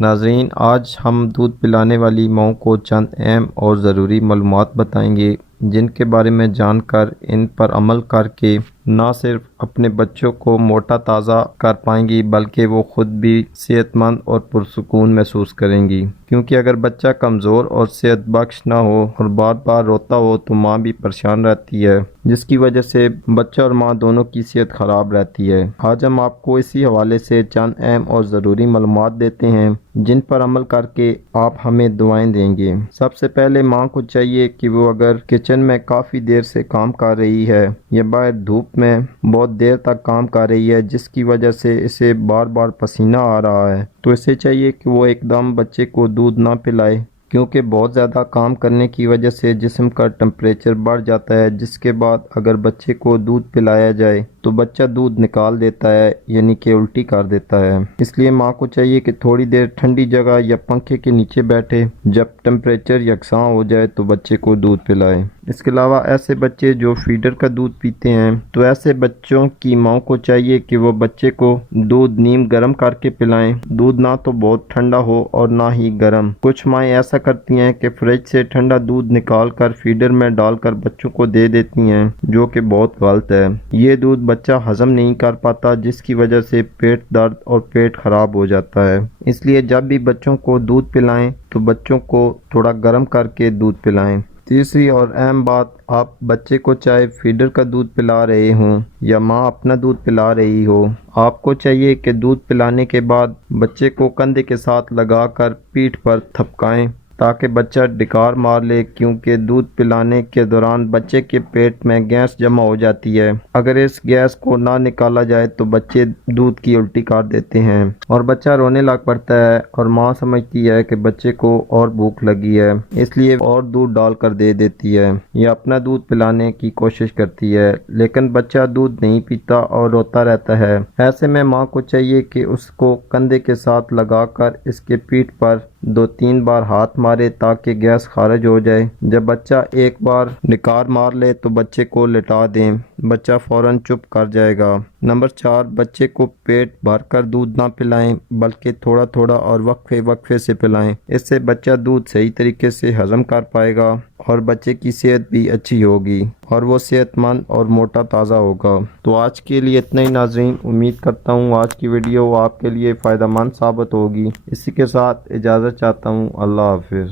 ناظرین، آج ہم دودھ پلانے والی ماؤں کو چند اہم اور ضروری معلومات بتائیں گے جن کے بارے میں جان کر ان پر عمل کر کے نہ صرف اپنے بچوں کو موٹا تازہ کر پائیں گی بلکہ وہ خود بھی صحت مند اور پرسکون محسوس کریں گی، کیونکہ اگر بچہ کمزور اور صحت بخش نہ ہو اور بار بار روتا ہو تو ماں بھی پریشان رہتی ہے، جس کی وجہ سے بچہ اور ماں دونوں کی صحت خراب رہتی ہے۔ آج ہم آپ کو اسی حوالے سے چند اہم اور ضروری معلومات دیتے ہیں جن پر عمل کر کے آپ ہمیں دعائیں دیں گے۔ سب سے پہلے ماں کو چاہیے کہ وہ اگر کچن میں کافی دیر سے کام کر رہی ہے یا باہر دھوپ میں بہت دیر تک کام کر رہی ہے جس کی وجہ سے اسے بار بار پسینہ آ رہا ہے تو اسے چاہیے کہ وہ ایک دم بچے کو دودھ نہ پلائے، کیونکہ بہت زیادہ کام کرنے کی وجہ سے جسم کا ٹمپریچر بڑھ جاتا ہے، جس کے بعد اگر بچے کو دودھ پلایا جائے تو بچہ دودھ نکال دیتا ہے، یعنی کہ الٹی کر دیتا ہے۔ اس لیے ماں کو چاہیے کہ تھوڑی دیر ٹھنڈی جگہ یا پنکھے کے نیچے بیٹھے، جب ٹمپریچر یکساں ہو جائے تو بچے کو دودھ پلائے۔ اس کے علاوہ ایسے بچے جو فیڈر کا دودھ پیتے ہیں تو ایسے بچوں کی ماں کو چاہیے کہ وہ بچے کو دودھ نیم گرم کر کے پلائیں، دودھ نہ تو بہت ٹھنڈا ہو اور نہ ہی گرم۔ کچھ مائیں ایسا کرتی ہیں کہ فریج سے ٹھنڈا دودھ نکال کر فیڈر میں ڈال کر بچوں کو دے دیتی ہیں، جو کہ بہت غلط ہے۔ یہ دودھ بچہ ہضم نہیں کر پاتا، جس کی وجہ سے پیٹ درد اور پیٹ خراب ہو جاتا ہے۔ اس لیے جب بھی بچوں کو دودھ پلائیں تو بچوں کو تھوڑا گرم کر کے دودھ پلائیں۔ تیسری اور اہم بات، آپ بچے کو چاہے فیڈر کا دودھ پلا رہے ہوں یا ماں اپنا دودھ پلا رہی ہو، آپ کو چاہیے کہ دودھ پلانے کے بعد بچے کو کندھے کے ساتھ لگا کر پیٹھ پر تھپکائیں تاکہ بچہ ڈکار مار لے، کیونکہ دودھ پلانے کے دوران بچے کے پیٹ میں گیس جمع ہو جاتی ہے۔ اگر اس گیس کو نہ نکالا جائے تو بچے دودھ کی الٹی کر دیتے ہیں اور بچہ رونے لگ پڑتا ہے اور ماں سمجھتی ہے کہ بچے کو اور بھوک لگی ہے، اس لیے اور دودھ ڈال کر دے دیتی ہے یا اپنا دودھ پلانے کی کوشش کرتی ہے، لیکن بچہ دودھ نہیں پیتا اور روتا رہتا ہے۔ ایسے میں ماں کو چاہیے کہ اس کو کندھے کے ساتھ لگا کر اس کے پیٹھ پر 2-3 بار ہاتھ مارے تاکہ گیس خارج ہو جائے۔ جب بچہ ایک بار ڈکار مار لے تو بچے کو لٹا دیں، بچہ فوراً چپ کر جائے گا۔ نمبر 4، بچے کو پیٹ بھر کر دودھ نہ پلائیں بلکہ تھوڑا تھوڑا اور وقفے وقفے سے پلائیں، اس سے بچہ دودھ صحیح طریقے سے ہضم کر پائے گا اور بچے کی صحت بھی اچھی ہوگی اور وہ صحت مند اور موٹا تازہ ہوگا۔ تو آج کے لیے اتنا ہی ناظرین، امید کرتا ہوں آج کی ویڈیو آپ کے لیے فائدہ مند ثابت ہوگی۔ اسی کے ساتھ اجازت چاہتا ہوں، اللہ حافظ۔